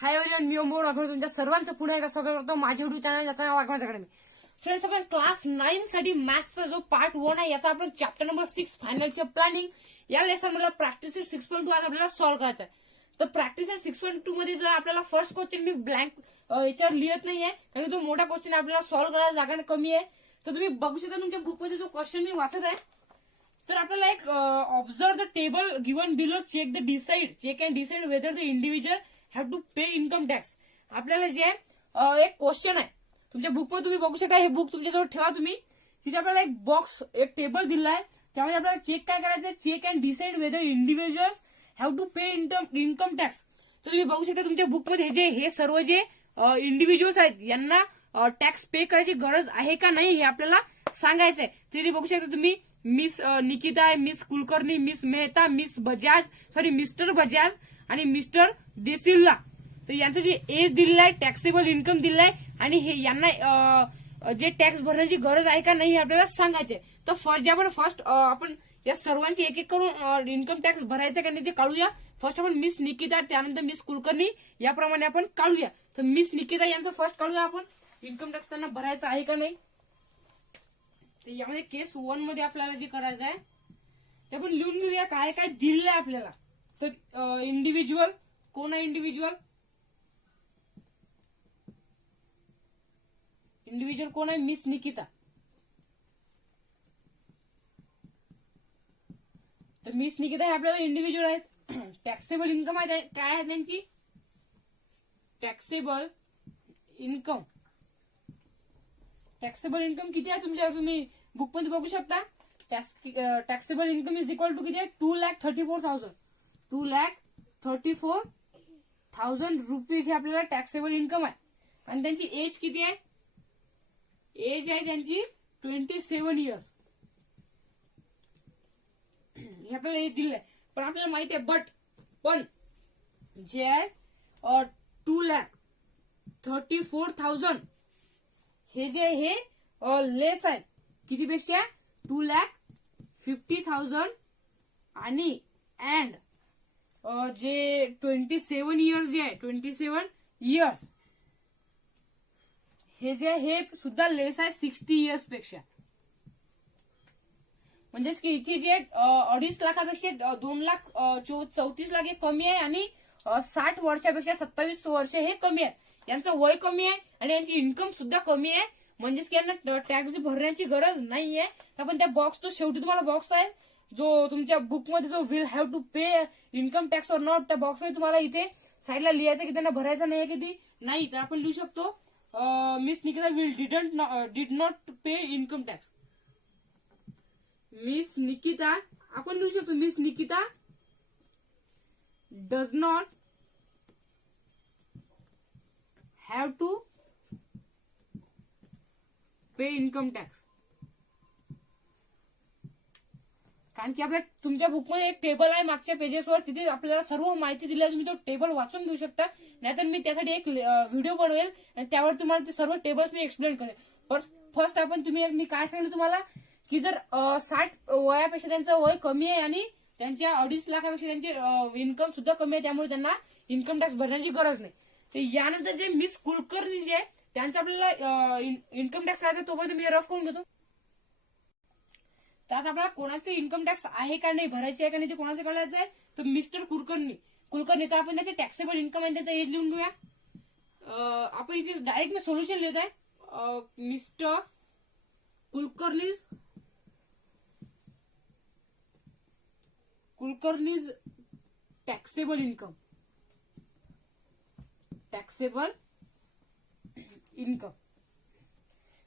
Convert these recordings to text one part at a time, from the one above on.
Hi everyone, मी ओमबोर वाघमारे तुमच्या सर्वांचं पुन्हा एकदा स्वागत करतो माझ्या युट्यूब चॅनल ज्याचं नाव वाघमारे अकॅडमी. फ्रेंड्स, आपण क्लास 9 साठी मॅथ्सचा जो पार्ट 1 आहे याचा आपण चॅप्टर नंबर 6 फायनलचे प्लॅनिंग या लेसन मध्ये प्रॅक्टिस 6.2 आज आपल्याला सॉल्व्ह करायचा आहे. तर प्रॅक्टिस 6.2 मध्ये जर आपल्याला फर्स्ट क्वेश्चन मी ब्लँक याच्यावर लिहित नाहीये कारण तो मोठा क्वेश्चन आपल्याला सॉल्व्ह करायला जागा कमी आहे. तर तुम्ही बघू शकता तुमच्या बुकमध्ये जो क्वेश्चन मी वाचत आहे. तर आपल्याला एक observe the table given below, check and decide whether the individual have to pay income tax. आपल्याला जे एक क्वेश्चन आहे तुमच्या बुकमध्ये तुम्ही बघू शकता. हे बुक तुमच्याजवळ ठेवा तुम्ही. तिथे आपल्याला एक बॉक्स एक टेबल दिला आहे. त्यामध्ये आपल्याला चेक काय करायचं आहे, check and decide whether individuals have to pay income tax. तर तुम्ही बघू शकता तुमच्या बुकमध्ये हे सर्व जे इंडिव्हिज्युअल्स आहेत यांना टॅक्स पे करायची गरज आहे का नाही हे आपल्याला सांगायचं आहे. तिथे बघू शकता तुम्ही miss Nikita, miss Kulkarni, miss Mehta, mister Bajaj आणि मिस्टर देसिल्ला. तर यांचं जे एज दिलेलं आहे, टॅक्सेबल इन्कम दिलेलं आहे आणि हे यांना जे टॅक्स भरण्याची गरज आहे का नाही हे आपल्याला सांगायचे. तर फर्स्ट आपण या सर्वांची एक एक करून इन्कम टॅक्स भरायचा का नाही ते काढूया. फर्स्ट आपण मिस निकिता, त्यानंतर मिस कुलकर्णी याप्रमाणे आपण काढूया. तर मिस निकिता यांचं फर्स्ट काढूया आपण. इन्कम टॅक्स त्यांना भरायचा आहे का नाही. तर यामध्ये केस 1 मध्ये आपल्याला जे करायचं आहे ते आपण लिहून घेऊया काय काय दिलेलं आहे आपल्याला. तर इंडिव्हिज्युअल कोण आहे, इंडिव्हिज्युअल कोण आहे, मिस निकिता. तर मिस निकिता हे आपल्याला इंडिव्हिज्युअल आहेत. टॅक्सेबल इन्कम आहे काय आहे त्यांची, टॅक्सेबल इन्कम किती आहे तुमच्या, तुम्ही बुक मध्ये बघू शकता. Taxable income is equal to किती आहे, 2,34,000. 2,34,000 रुपीज हे आपल्याला टॅक्सेबल इन्कम आहे. आणि त्यांची एज किती आहे, एज आहे त्यांची 27 इयर्स. हे आपल्याला एज दिलेलं आहे. पण आपल्याला माहिती आहे पण जे आहे 2,34,000 हे जे हे लेस आहे कितीपेक्षा, 2,50,000 आणि अँड जे 27 इयर्स जे आहे 27 इयर्स हे जे हे सुद्धा लेस आहे 60 इयर्स पेक्षा. म्हणजेच की इथे जे 2.5 लाखापेक्षा 2,34,00,000 हे कमी आहे आणि 60 वर्षापेक्षा 27 वर्ष हे कमी आहे. यांचं वय कमी आहे आणि यांची इन्कम सुद्धा कमी आहे. म्हणजेच की यांना टॅक्स भरण्याची गरज नाहीये. आपण त्या बॉक्स तो शेवटी तुम्हाला बॉक्स आहे जो तुमच्या बुकमध्ये जो will have to pay income tax or not, त्या बॉक्स मध्ये तुम्हाला इथे साईडला लिहायचं की त्यांना भरायचा नाही किती नाही. तर आपण लिहू शकतो Miss Nikita did not pay income tax. Miss Nikita आपण लिहू शकतो Miss Nikita does not have to pay income tax. कारण की आपल्या तुमच्या बुकमध्ये एक टेबल आहे मागच्या पेजेसवर, तिथे आपल्याला सर्व माहिती दिली आहे. तुम्ही तो टेबल वाचून घेऊ शकता. नाहीतर मी त्यासाठी एक व्हिडिओ बनवेल आणि त्यावर तुम्हाला ते सर्व टेबल्स मी एक्सप्लेन करेल. पण फर्स्ट मी काय सांगितलं तुम्हाला की जर 60 वयापेक्षा त्यांचं वय कमी आहे आणि त्यांच्या 2.5 लाखापेक्षा त्यांची इन्कम सुद्धा कमी आहे, त्यामुळे त्यांना इन्कम टॅक्स भरण्याची गरज नाही. तर यानंतर जे मिस कुलकर्णी जे आहे त्यांचं आपल्याला इन्कम टॅक्स करायचा, तो पण मी रफ करून घेतो. तर आता आपल्याला कोणाचं इन्कम टॅक्स आहे का नाही, भरायचे आहे का नाही ते कोणाचं करायचं आहे. तर मिस्टर कुलकर्णी तर आपण त्याचे टॅक्सेबल इन्कम आहे त्याचा एज लिहून घेऊया. आपण इथे डायरेक्ट मी सोल्युशन लिहित आहे. मिस्टर कुलकर्णीज टॅक्सेबल इन्कम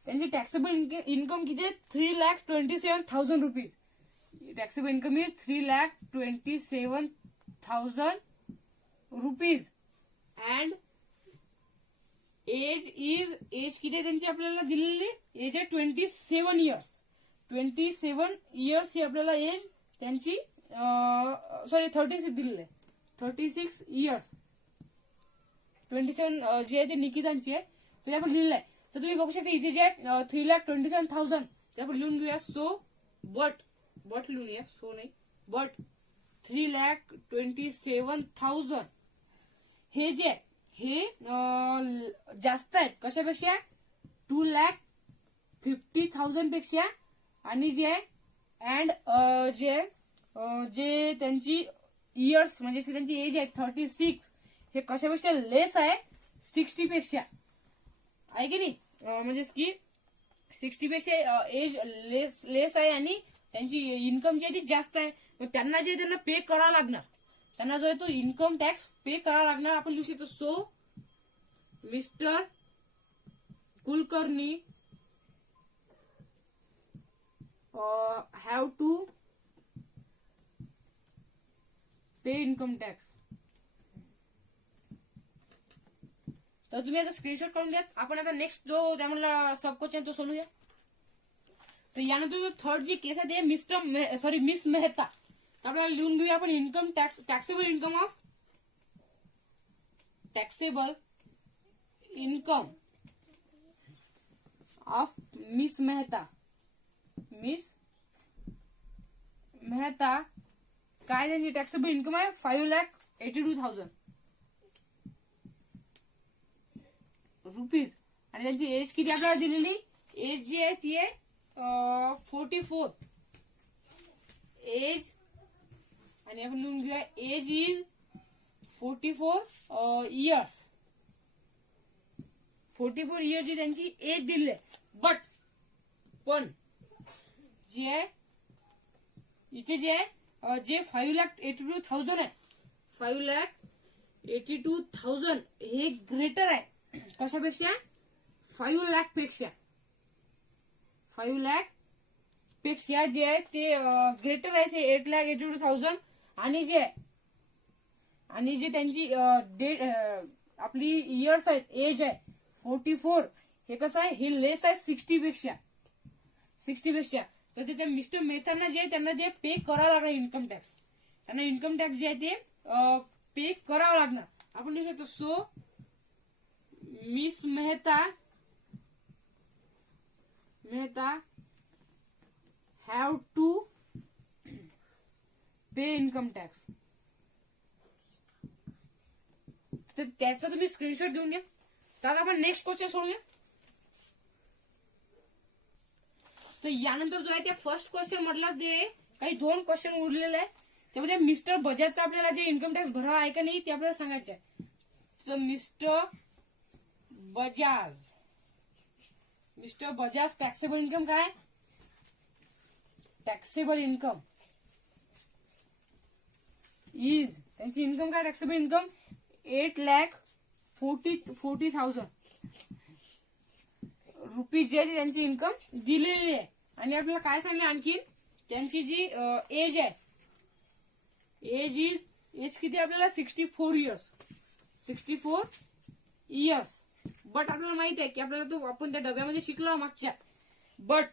त्यांची टॅक्सेबल इन्कम किती आहे, 3,27,000 rupees. Taxable income is 3,27,000 rupees. And age किती आहे त्यांची आपल्याला दिलेली, एज आहे 27 इयर्स. 27 इयर्स ही आपल्याला एज त्यांची 36 दिलेली आहे. 36 इयर्स 27 जे आहे ते निकितांची आहे. ते आपण लिहिलेलं आहे. तर तुम्ही बघू शकता इथे जे आहे 3,27,000 ते आपण लिहून घेऊया. सो बट लिहून घ्या, सो नाही बट 3,27,000 हे जे आहे हे जास्त आहेत कशापेक्षा 2,50,000 पेक्षा आणि जे आहे अँड जे त्यांची इयर्स म्हणजे त्यांची एज आहे 36 हे कशापेक्षा लेस आहे 60 पेक्षा आहे की नाही म्हणजे की 60 पेक्षा एज लेस आहे आणि त्यांची इन्कम जी आहे ती जास्त आहे मग त्यांना पे करावं लागणार त्यांना जो आहे तो इन्कम टॅक्स पे करावा लागणार आपण लिहू शकतो so mister Kulkarni have to pay income tax. तर तुम्ही याचा स्क्रीनशॉट काढून द्या आपण आता नेक्स्ट जो त्यामधला सब क्वेश्चन तो सोडूया तर यानंतर जो थर्ड जी केस आहे ते मिस मेहता तर आपल्याला लिहून घेऊया आपण income tax taxable income of miss Mehta काय त्यांची टॅक्सेबल इन्कम आहे 5,82,000 रुपीज आणि त्यांची एज किती आपल्याला दिलेली एज जी आहे ती आहे 44 एज आणि आपण लिहून घेऊया एज इज 44 इयर्स 44 इयर्स जी त्यांची एज दिली आहे पण जी आहे इथे जे आहे जे 5,82,000 आहे 5,82,000 हे ग्रेटर आहे कशापेक्षा 5 लाख पेक्षा जे आहे ते ग्रेटर आहे ते 8,82,000 आणि जे त्यांची डेट आपली इयर्स आहेत एज आहे 44 हे कसं आहे हे लेस आहे 60 पेक्षा तर ते मिस्टर मेहतांना जे आहे त्यांना जे पे करावं लागणार इन्कम टॅक्स त्यांना इन्कम टॅक्स जे आहे ते पे करावं लागणार आपण लिहू शकतो so miss Mehta have to pay income tax तर त्याचा तुम्ही स्क्रीनशॉट घेऊन घ्या तर आता आपण नेक्स्ट क्वेश्चन सोडूया तर यानंतर जो आहे त्या फर्स्ट क्वेश्चन म्हटलं जे काही 2 क्वेश्चन उरलेले आहे त्यामध्ये मिस्टर बजाजचा आपल्याला जे इन्कम टॅक्स भरावा आहे का नाही ते आपल्याला सांगायचं आहे तर मिस्टर बजाज टॅक्सेबल इन्कम काय टॅक्सेबल इन्कम इज त्यांची इन्कम काय टॅक्सेबल इन्कम 8,40,000 रुपीज जे आहे त्यांची इन्कम दिलेली आहे आणि आपल्याला काय सांगले आणखी त्यांची जी एज आहे एज किती आपल्याला 64 इयर्स बट आपल्याला माहित आहे की आपल्याला तो आपण त्या डब्यामध्ये शिकलो मागच्या बट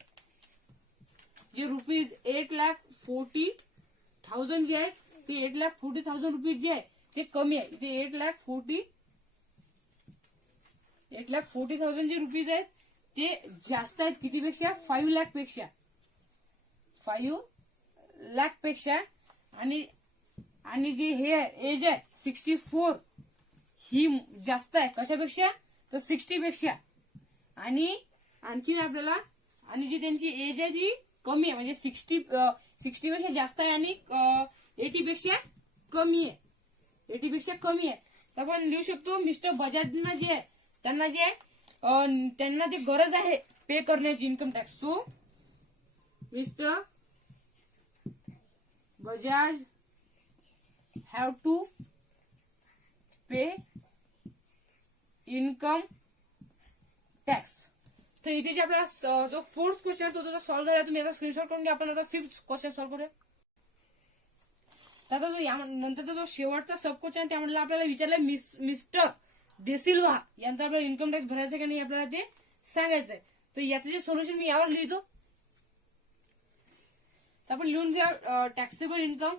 जे रुपीज 8,40,000 जे आहे ते 8,40,000 रुपीज जे आहे ते कमी आहे इथे 8,40,000 जे रुपीज आहेत ते जास्त आहेत कितीपेक्षा 5 लाख पेक्षा आणि जे हे एज आहे 64 ही जास्त आहे कशापेक्षा तर 60 पेक्षा आणि आणखीन आपल्याला आणि जी त्यांची एज आहे ती कमी आहे म्हणजे 60 पेक्षा जास्त आहे आणि 80 पेक्षा कमी आहे तर आपण लिहू शकतो मिस्टर बजाजना जे आहे त्यांना ते गरज आहे पे करण्याची income tax so mister Bajaj have to pay income tax तर इथे जे आपला जो फोर्थ क्वेश्चन तो सॉल्व्ह झाला तुम्ही याचा स्क्रीनशॉट करून घ्या आपण आता 5th क्वेश्चन सॉल्व्ह करूया तर नंतरचा जो शेवटचा सब क्वेश्चन त्यामध्ये आपल्याला विचारलं मिस्टर देसिल्वा यांचा आपल्याला इन्कम टॅक्स भरायचा का नाही आपल्याला ते सांगायचंय तर याचं जे सोल्युशन मी यावर लिहितो तर आपण लिहून घ्या टॅक्सेबल इन्कम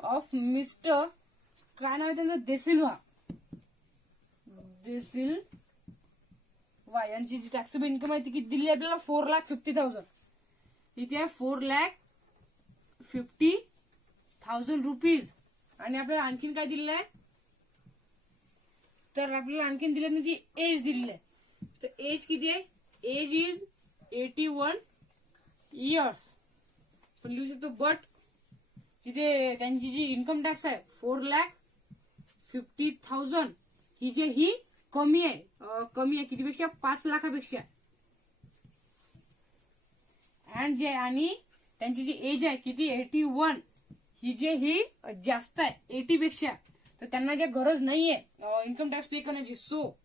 ऑफ मिस्टर काय नाव आहे त्यांचं देसिल्वा यांची जी टॅक्सेबल इन्कम आहे ती किती दिली आपल्याला 4,50,000 इथे 4,50,000 50,000 रुपीज. आणि आपल्याला आणखीन काय दिलेलं आहे, तर आपल्याला आणखीन दिलं म्हणजे एज दिलेलं आहे. तर एज किती आहे, एज इज 81 इयर्स. पण लिहू शकतो, बट तिथे त्यांची जी इन्कम टॅक्स आहे 4,50,000 ही कमी आहे. कितीपेक्षा, 5 लाखापेक्षा. आणि त्यांची जी एज आहे किती, 81, ही जास्त आहे 80 पेक्षा. तर त्यांना जे गरज नाहीये इन्कम टॅक्स पे करण्याची. सो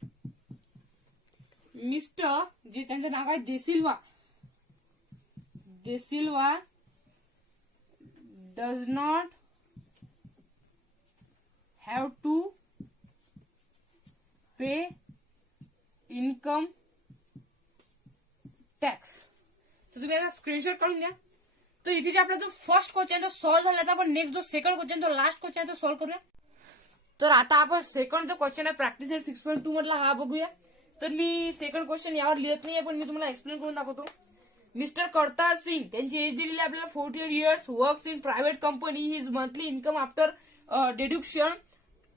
मिस्टर, जे त्यांचं नाव आहे Desilva does not have to pay income tax. तर तुम्ही याचा स्क्रीनशॉट काढून द्या. तर इथे जे आपला जो फर्स्ट क्वेश्चन तो सॉल्व्ह झाला, तर आपण नेक्स्ट जो सेकंड क्वेश्चन, तो लास्ट क्वेश्चन तो सॉल्व्ह करूया. तर आता आपण सेकंड जो क्वेश्चन आहे प्रॅक्टिस 6.2 मधला हा बघूया. तर मी सेकंड क्वेश्चन यावर लिहित नाहीये, पण मी तुम्हाला एक्सप्लेन करून दाखवतो. मिस्टर करतार सिंग, त्यांची एज दिलेली आपल्याला 40 years, works in private company. His monthly income after deduction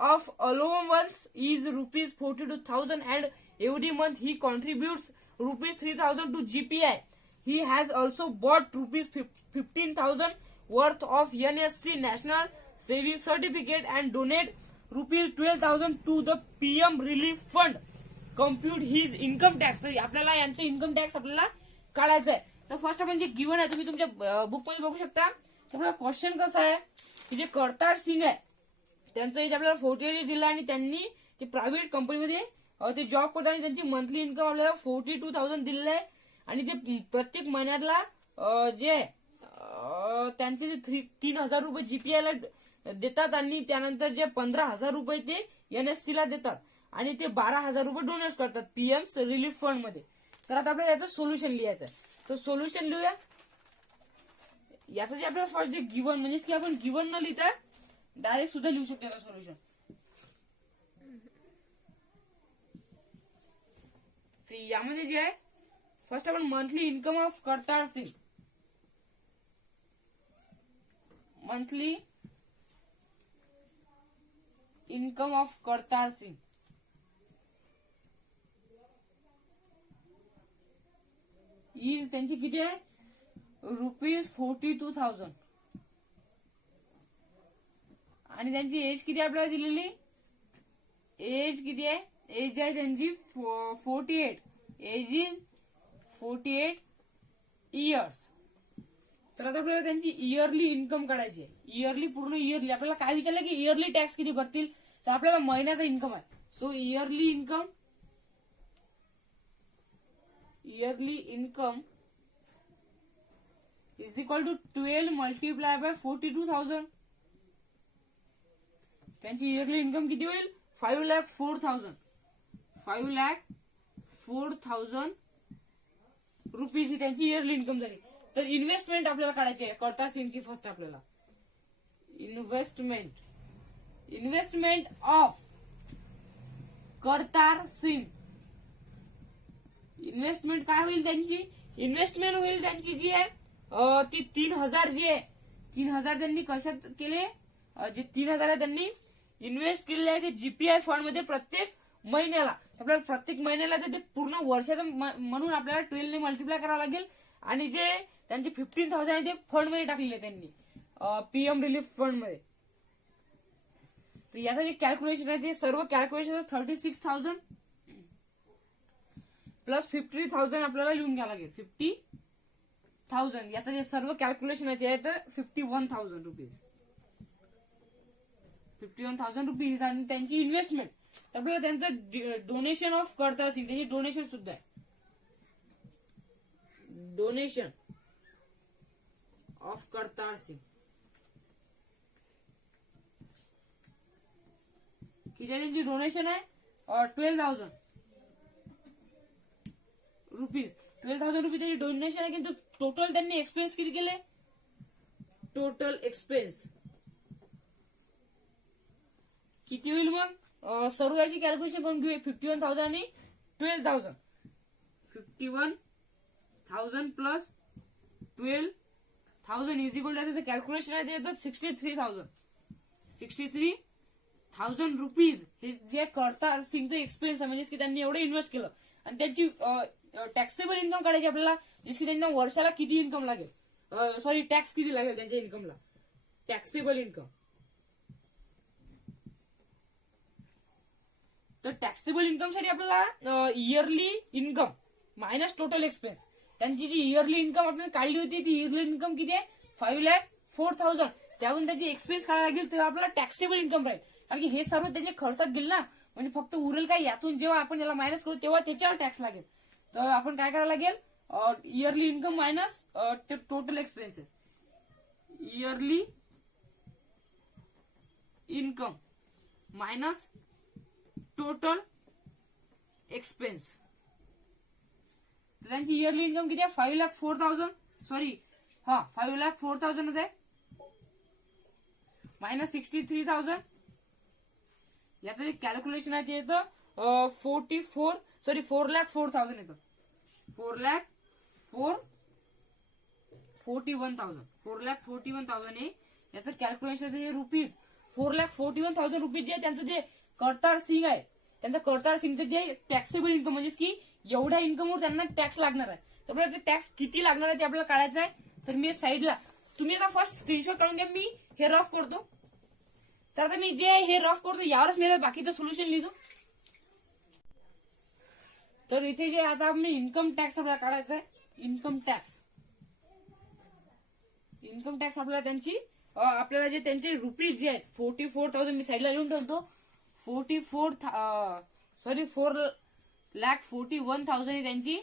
of allowance is rupees 42,000 and every month he contributes rupees 3,000 to GPI. He has also bought rupees 15,000 worth of NSC National Savings Certificate and donate rupees 12,000 to the PM Relief Fund. Compute his income tax. तर आपल्याला यांचं income tax आपल्याला काढायचं आहे. तर first आपण जे given आहे तुम्ही तुमच्या बुक मध्ये बघू शकता. तर क्वेश्चन कसं आहे की जे करतार सिंग आहे त्यांचं एज आपल्याला 48 दिलं आणि त्यांनी ते प्रायव्हेट कंपनीमध्ये ते जॉब करतात आणि त्यांची मंथली इन्कम आपल्याला 42,000 दिलेलं आहे. आणि ते प्रत्येक महिन्याला जे त्यांचे 3,000 रुपये जीपीआयला देतात आणि त्यानंतर जे 15,000 रुपये ते NSC ला देतात आणि ते 12,000 रुपये डोनेट करतात पीएम रिलीफ फंड मध्ये. तर आता आपल्याला याचं सोल्युशन लिहायचं आहे. तर सोल्युशन लिहूया. याचं जे आपल्याला फर्स्ट जे गिवन, म्हणजे की आपण गिवन न लिहिता डायरेक्ट सुद्धा लिहू शकतो याचं सोल्युशन. यामध्ये जे आहे फर्स्ट आपण monthly income of Kartar Singh, monthly income of Kartar Singh is त्यांची किती आहे, रुपीज 42,000. आणि त्यांची एज किती आपल्याला दिलेली, एज किती आहे, एज आहे त्यांची 48. Age is 48 years. तर आता आपल्याला त्यांची इयरली इन्कम काढायची आहे. इयरली, पूर्ण इयरली. आपल्याला काय विचारलं की इयरली टॅक्स किती भरतील, तर आपल्याला महिन्याचा इन्कम आहे. So yearly income is equal to 12 multiply by 42,000. त्यांची इयरली इन्कम किती होईल, 5,04,000. 5,04,000 रुपीज ही त्यांची इयरली इन्कम झाली. तर इन्व्हेस्टमेंट आपल्याला काढायची आहे करतार सिंगची. फर्स्ट आपल्याला investment of Kartar Singh. Investment काय होईल त्यांची, इन्व्हेस्टमेंट होईल त्यांची जी आहे ती 3,000 जी आहे. 3,000 त्यांनी कशात केले, जे 3,000 आहे त्यांनी इन्व्हेस्ट केलेले आहे ते जीपीआय फंड मध्ये प्रत्येक महिन्याला. आपल्याला प्रत्येक महिन्याला ते पूर्ण वर्षाचं म्हणून आपल्याला 12 ने मल्टिप्लाय करावं लागेल. आणि जे त्यांचे 15,000 आहे ते फंड मध्ये टाकलेले त्यांनी पीएम रिलीफ फंड मध्ये. तर याचं जे कॅल्क्युलेशन आहे ते सर्व कॅल्क्युलेशन 36,000 प्लस 50,000 आपल्याला लिहून घ्यावं लागेल. 50,000 याचं जे सर्व कॅल्क्युलेशन आहे ते आहे तर 51,000 रुपीज. 51,000 रुपीज. आणि त्यांची इन्व्हेस्टमेंट, तर आपल्याला त्यांचं डोनेशन ऑफ करतार सिंग, त्यांची डोनेशन सुद्धा आहे. डोनेशन ऑफ करतार सिंग किती त्यांची डोनेशन आहे 12,000 रुपीज. 12,000 रुपीज त्यांची डोनेशन आहे. কিন্তু टोटल त्यांनी एक्सपेन्स किती केले, टोटल एक्सपेन्स किती होईल मग, सर्व याची कॅल्क्युलेशन करून घेऊया. 51,000 आणि 12,000. 51,000 plus 12,000 1000 is equal to calculation आहे ते येतं 63,000 रुपीज. हे जे करतार सिंगचं एक्सपेन्स आहे, म्हणजे की त्यांनी एवढं इन्व्हेस्ट केलं आणि त्यांची टॅक्सेबल इन्कम काढायची आपल्याला, म्हणजे की त्यांना वर्षाला किती इन्कम लागेल, सॉरी टॅक्स किती लागेल त्यांच्या इन्कमला, टॅक्सेबल इन्कम. तर टॅक्सेबल इन्कम साठी आपल्याला yearly income minus total expense, त्यांची जी इयरली इन्कम आपण काढली होती ती इयरली इन्कम किती आहे 5,04,000, त्यातून त्याची एक्सपेन्स काढायला लागेल तेव्हा आपल्याला टॅक्सेबल इन्कम राहील. कारण की हे सर्व त्यांच्या खर्चात गेले ना, म्हणजे फक्त उरेल काय यातून जेव्हा आपण याला मायनस करू तेव्हा त्याच्यावर टॅक्स लागेल. तर आपण काय करायला लागेल, yearly income minus total expenses, yearly income minus total expense. त्यांची इयरली इन्कम किती आहे 5,04,000, सॉरी 5,04,000 आहे, मायनस 63,000. याचं जे कॅल्क्युलेशन आहे ते येतं 4,04,000 येतं, 4,41,000 आहे याचं कॅल्क्युलेशन आहे. रुपीज 4,41,000 रुपीज जे त्यांचं जे करतार सिंग आहे, त्यांचं करतार सिंगचं जे टॅक्सेबल इन्कम, म्हणजे की एवढ्या इन्कमवर त्यांना टॅक्स लागणार आहे. तर आपल्याला ते टॅक्स किती लागणार आहे ते आपल्याला काढायचं आहे. तर मी साईडला, तुम्ही आता फर्स्ट स्क्रीनशॉट काढून घ्या, मी हे रफ करतो. तर आता मी जे हे रफ करतो यावरच मी बाकीचं सोल्युशन लिहितो. तर इथे जे आता आपण इन्कम टॅक्स आपल्याला काढायचा आहे, इन्कम टॅक्स आपल्याला त्यांची आपल्याला जे त्यांचे रुपीज जे आहेत 44,000 मी साईडला लिहून ठेवतो. 4,41,000 ही त्यांची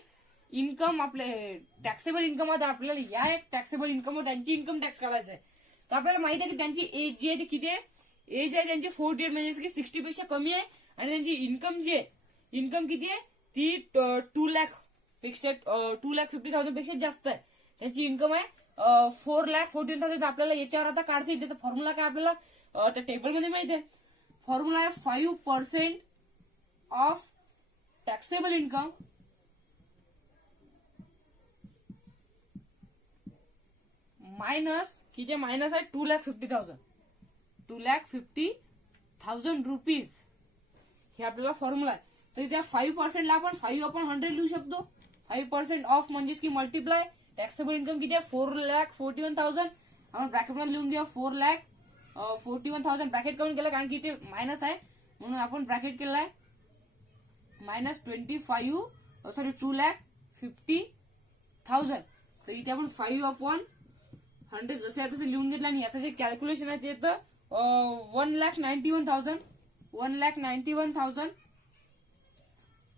इन्कम, आपले टॅक्सेबल इन्कम. आता आपल्याला या एक टॅक्सेबल इन्कमवर त्यांची इन्कम टॅक्स काढायचा आहे. तर आपल्याला माहिती आहे की त्यांची एज जी आहे ती किती आहे, एज आहे त्यांची 48, म्हणजे की 60 पेक्षा कमी आहे. आणि त्यांची इन्कम जी आहे, इन्कम किती आहे ती 2,50,000 पेक्षा जास्त आहे. त्यांची इन्कम आहे 4,14,000. आपल्याला याच्यावर आता काढता येईल. त्याचा फॉर्म्युला काय आपल्याला त्या टेबलमध्ये माहिती आहे. फॉर्म्युला आहे 5% ऑफ टॅक्सेबल इन्कम मायनस किती, मायनस आहे 2,50,000 रुपीज. हे आपल्याला फॉर्म्युला आहे. तर त्या 5% ला आपण 5/100 लिहू शकतो. 5% ऑफ म्हणजेच की मल्टिप्लाय टॅक्सेबल इन्कम किती आहे 4,41,000. आपण ब्रॅकेटमध्ये लिहून घेऊया 4,41,000. ब्रॅकेट काढून केलं कारण की इथे मायनस आहे म्हणून आपण ब्रॅकेट केलं आहे मायनस 2,50,000. तर इथे आपण 5/100 जसे आहे तसं लिहून घेतलं. आणि याचं जे कॅल्क्युलेशन आहे ते येतं 1,91,000.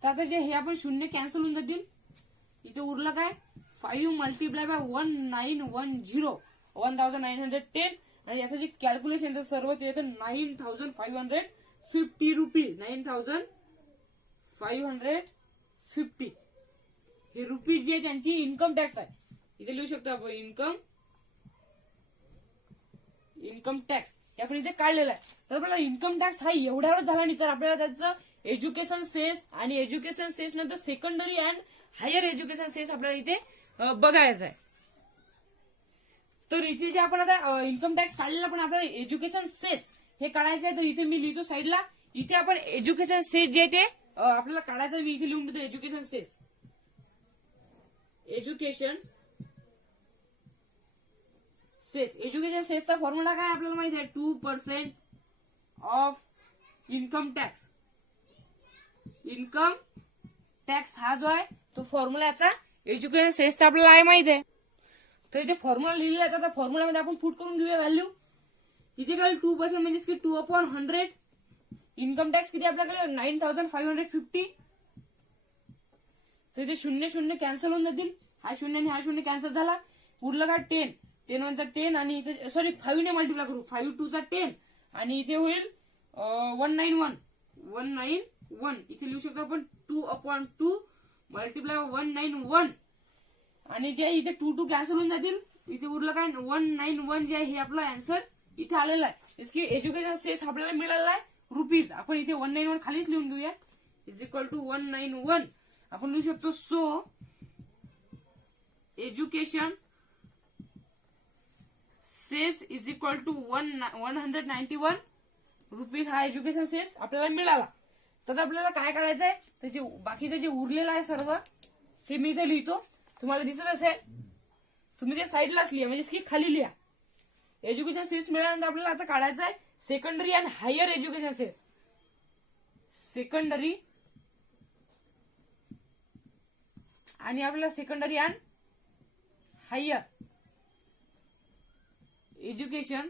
तर आता जे हे आपण शून्य कॅन्सल होऊन जातील. इथे उरलं काय 5 मल्टिप्लाय बाय 1910 आणि याचं जे कॅल्क्युलेशन सर्व ते येतं 9,550 रुपीज. 9,550 हे रुपीज जे त्यांची इन्कम टॅक्स आहे. इथे लिहू शकतो आपण इन्कम टॅक्स आपण इथे काढलेला आहे. तर आपल्याला इन्कम टॅक्स हा एवढ्यावर झाला नाही तर आपल्याला त्याचं एज्युकेशन सेस आणि एज्युकेशन सेस नंतर secondary and higher education cess आपल्याला इथे बघायचं आहे. तर इथे जे आपण आता इन्कम टॅक्स काढलेला पण आपल्याला एज्युकेशन सेस हे काढायचं आहे. तर इथे मी लिहितो साईडला, इथे आपण एज्युकेशन सेस जे आहे ते आपल्याला काढायचं. मी इथे लिहून देतो एज्युकेशन सेस. एज्युकेशन सेसचा फॉर्म्युला काय आपल्याला माहिती आहे 2% of income tax. Income tax हा जो आहे तो फॉर्म्युला याचा एज्युकेशन सेसचा आपल्याला आहे माहिती आहे. तर इथे फॉर्म्युला लिहिलेला आहे. आता फॉर्म्युलामध्ये आपण पुट करून घेऊया व्हॅल्यू. इथे काय 2% म्हणजे की 2/100. इन्कम टॅक्स किती आपल्याकडे 9,550. तर इथे 0 कॅन्सल होऊन जातील. हा 0 आणि हा 0 कॅन्सल झाला. उरलं का 10 1 10 आणि इथे सॉरी 5 ने मल्टिप्लाय करू. 5 2 10 आणि इथे होईल 191. इथे लिहू शकतो आपण 2/2 मल्टिप्लाय 191 आणि जे इथे 2 कॅन्सल होऊन जातील. इथे उरलं काय 191 जे आहे हे आपलं आन्सर इथे आलेला आहे. इसकी एज्युकेशन सेस आपल्याला मिळालेला आहे रुपीज. आपण इथे 191 खालीच लिहून घेऊया इज इक्वल टू 191. आपण लिहू शकतो so education cess is equal to 191 rupees हा एज्युकेशन सेस आपल्याला मिळाला. तर आपल्याला काय करायचंय, त्याचे बाकीचं जे उरलेलं आहे सर्व ते मी इथे लिहितो. तुम्हाला दिसत असेल, तुम्ही ते साईडलाच लिहा, म्हणजे की खाली लिहा. एज्युकेशन सेस मिळाल्यानंतर आपल्याला आता काढायचं आहे secondary and higher education cess. Secondary आणि आपल्याला secondary and higher education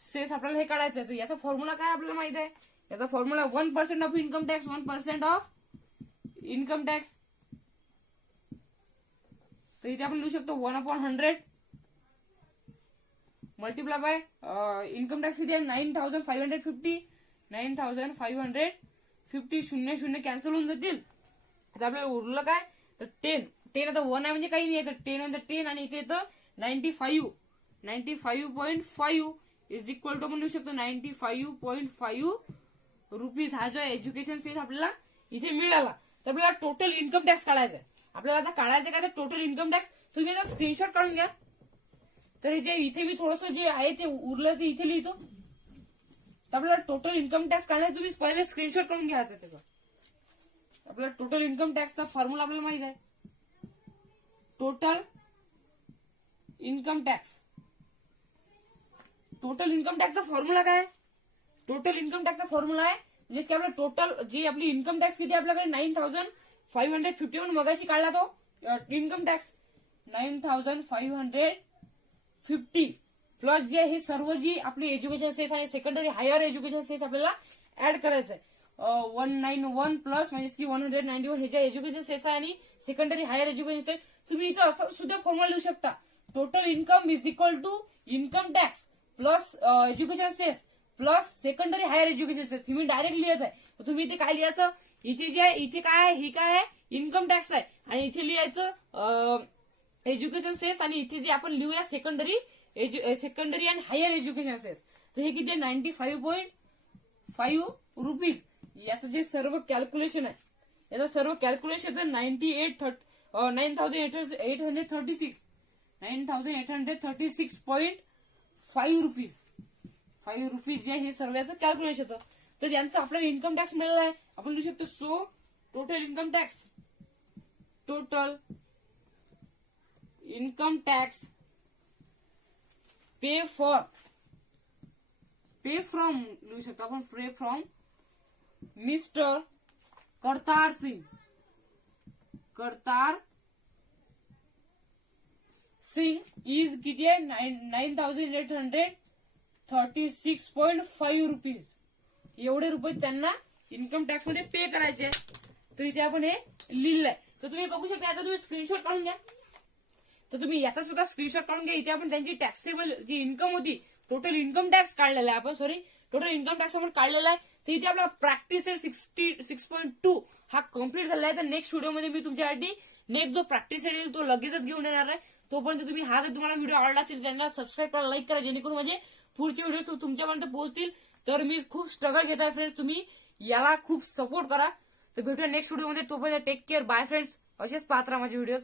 cess आपल्याला हे काढायचं आहे. तर याचा फॉर्म्युला काय आपल्याला माहित आहे. याचा formula 1% of income tax, 1% of income tax. तर इथे आपण लिहू शकतो 1/100 मल्टिप्लाय बाय इन्कम टॅक्स किती आहे 9550. 9550 शून्य शून्य कॅन्सल होऊन जातील. आता आपल्याला उरलं काय, तर 10 आता 1 आहे म्हणजे काही नाही, तर 10 आणि इथे येतं 95.5 इज इक्वल टू आपण लिहू शकतो 95.5 रुपीज हा जो एज्युकेशन सेस आपल्याला इथे मिळाला. तर आपल्याला टोटल इन्कम टॅक्स काढायचा आहे. आपल्याला आता काढायचं काय, तर टोटल इन्कम टॅक्स तुम्ही आता स्क्रीनशॉट काढून घ्या. तर जे इथे मी थोडंसं जे आहे ते उरलं ते इथे लिहितो. तर आपल्याला टोटल इन्कम टॅक्स काढायचं, तुम्ही पहिले स्क्रीनशॉट काढून घ्यायचं त्याचा. आपल्याला टोटल इन्कम टॅक्सचा फॉर्म्युला आपल्याला माहित आहे. Total income tax, total income टॅक्सचा फॉर्म्युला काय, टोटल इन्कम टॅक्सचा फॉर्म्युला आहे म्हणजे की आपला टोटल जी आपली इन्कम टॅक्स किती आपल्याकडे 9551 मगाशी काढला तो इन्कम टॅक्स 9550 प्लस जे हे सर्व जी आपली एज्युकेशन सेस आणि सेकंडरी हायर एज्युकेशन सेस आपल्याला ऍड करायचं आहे. 191 प्लस म्हणजे की 191 हे जे एज्युकेशन सेस आहे आणि सेकंडरी हायर एज्युकेशन सेस. तुम्ही इथं असं सुद्धा फॉर्म्युला लिहू शकता, total income is equal to income tax plus education cess plus secondary higher education cess. मी डायरेक्ट लिहित आहे. तुम्ही इथे काय लिहायचं, इथे जे आहे इथे काय आहे, ही काय आहे इन्कम टॅक्स आहे आणि इथे लिहायचं एज्युकेशन सेस आणि इथे जे आपण लिहूया secondary and higher education cess. तर हे किती आहे 95.5 रुपीज. याचं जे सर्व कॅल्क्युलेशन आहे, याचं सर्व कॅल्क्युलेशन 9836.5 रुपीज. 5 रुपीज जे हे सर्व याचं कॅल्क्युलेशन होतं. तर यांचं आपल्याला इन्कम टॅक्स मिळाला आहे. आपण लिहू शकतो so total income tax, total income tax pay from लिहू शकतो आपण pay from mister Kartar Singh is किती आहे 9836.5 रुपीज. एवढे रुपये त्यांना इन्कम टॅक्स मध्ये पे करायचे. तर इथे आपण हे लिहिलंय. तर तुम्ही बघू शकता, याचा तुम्ही स्क्रीनशॉट काढून घ्या. तर तुम्ही याचा सुद्धा स्क्रीनशॉट काढून घ्या. इथे आपण त्यांची टॅक्सेबल जी इन्कम होती, टोटल इन्कम टॅक्स काढलेला आहे आपण, टोटल इन्कम टॅक्स आपण काढलेला आहे. तर इथे आपला प्रॅक्टिस 6.2 हा कम्प्लीट झाला आहे. तर नेक्स्ट व्हिडिओमध्ये मी तुमच्यासाठी नेक्स्ट जो प्रॅक्टिस येईल तो लगेचच घेऊन येणार आहे. तोपर्यंत तुम्ही हा जर तुम्हाला व्हिडिओ आवडला असेल चॅनलला सबस्क्राईब करा, लाईक करा, जेणेकरून म्हणजे पुढचे व्हिडिओ तुमच्यापर्यंत पोहोचतील. तर मी खूप स्ट्रगल घेत आहे फ्रेंड्स, तुम्ही याला खूप सपोर्ट करा. तर भेटूया नेक्स्ट व्हिडिओमध्ये. तोपर्यंत टेक केअर, बाय फ्रेंड्स. असेच पाहत राहा माझे व्हिडिओज.